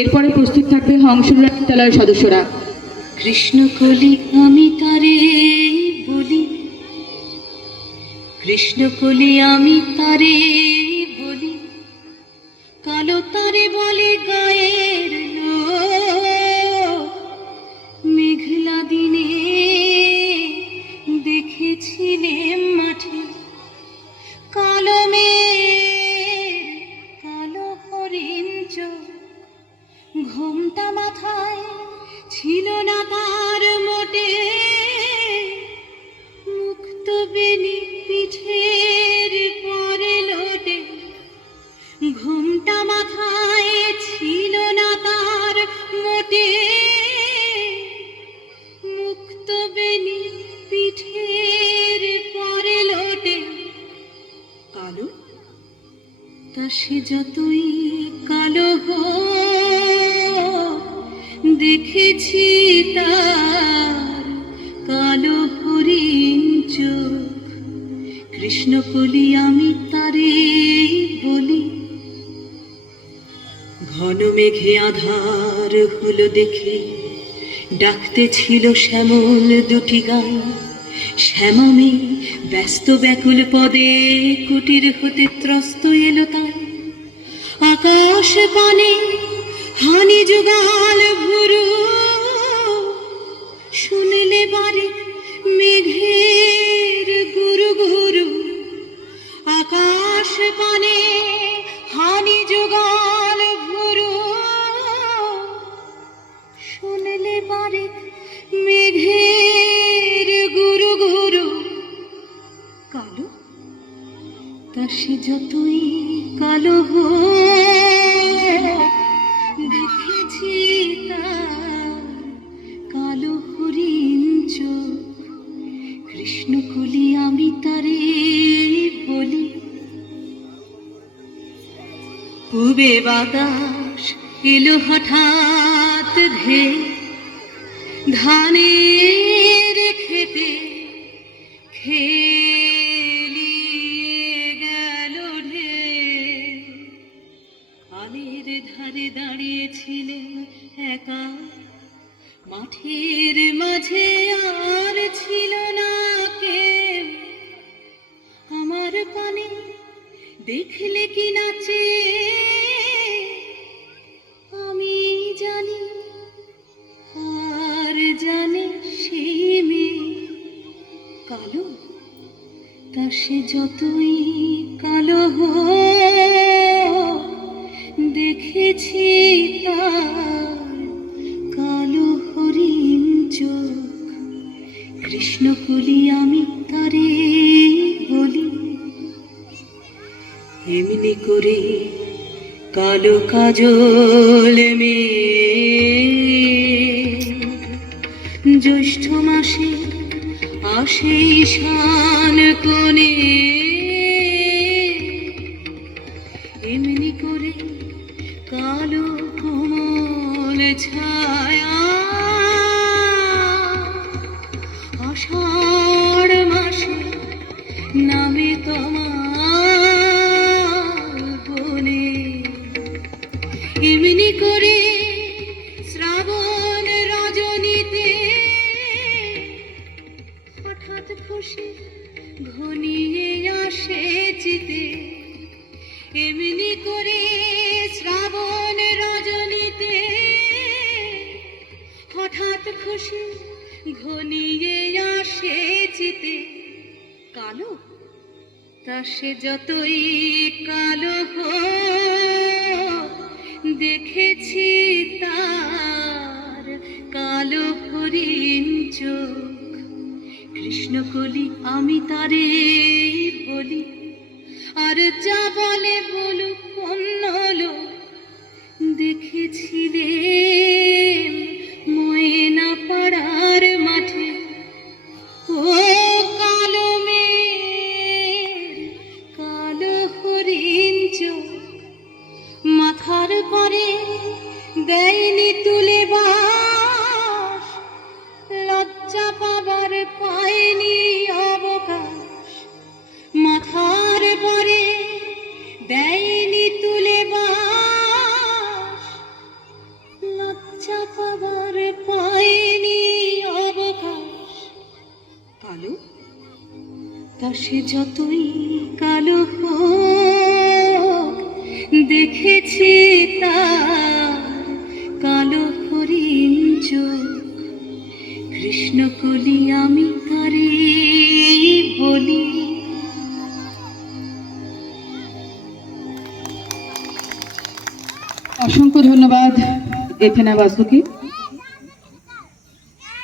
এরপরে প্রস্তুত থাকবে হংসুরা বিদ্যালয়ের সদস্যরা। কৃষ্ণকলি আমি তারে বলি, কৃষ্ণকলি আমি তারে বলি, কালো তারে বলে গায়ের লোক। মেঘলা দিনে দেখেছিলেম মাঠে কালো মেঘ, কালো হরিণ চোখ। ঘোমটা মাথায় ছিল না তার মোটে, মুক্ত বেনি পিঠের পরে লোটে। ঘোমটা মাথায় ছিল না তার মোটে, মুক্ত বেনি পিঠের পরে লোটে। কালো তা সে যতই কালো হোক, দেখেছি তার কালো হরিণ চোখ। কৃষ্ণকলি আমি তারে বলি। ঘন মেঘে আধার হলো দেখে ডাকতে ছিল শ্যামল দুটি গান। শ্যামমে ব্যস্ত ব্যাকুল পদে কুটির হতে ত্রস্ত এলো তাই। আকাশ পানে হানি যুগাল ভুরু, শুনলে বারে মেঘের গুরু গুরু। আকাশ পানে হানি যুগাল ভুরু, শুনলে বারে মেঘের গুরু গুরু। কালো তা সে যতই কালো হোক, দেখেছি তার কালো হরিণ চোখ। কৃষ্ণকলি আমি তারে বলি। পূবে বাতাস এলো হঠাৎ ধে, ধানের খেতে খেলিয়ে গেল ঢে। আলের ধারে দাঁড়িয়েছিলেন একা, মাঠের মাঝে আর ছিল না কেউ। আমার পানে দেখলে কি নাচে আমি জানি, আর জানে সেই মেয়ে। কালো তা সে যতই কালো হোক, দেখেছি তার কালো হরিণ চোখ। কৃষ্ণকলি আমি তারে বলি। এমনি করে কালো কাজল মেঘ জ্যৈষ্ঠ মাসে আসে ঈশান কোণে। এমনি করে কালো কোমল ছায়া আষাঢ় মাসে নামে তোমার বনে। এমনি করে শ্রাবণ রজনীতে হঠাৎ খুশি ঘনিয়ে আসে চিতে। এমনি করে শ্রাবণ রজনীতে হঠাৎ খুশি ঘনিয়ে আসে চিতে। কালো তা সে যতই কালো হোক, দেখেছি তার কালো হরিণ চোখ। কৃষ্ণকলি আমি তারে বলি। আর যা বলে বলুক অন্য লোক, দেখেছিলেন ময়না পাড়ার মাঠে। ও কালো মেঘ, কালো হরিণ চোখ। মাথার পরে দেয়নি তুলে বাস, লজ্জা পাবার পায়নি অবকাশ। মাথার পরে দেয়নি পাবার পায়নি অবকাশ। কালো তা সে যতই কালো হোক, দেখেছি তার কালো হরিণ চোখ। কৃষ্ণকলি আমি তারি বলি। অসংখ্য ধন্যবাদ এথেনা বাসুকে।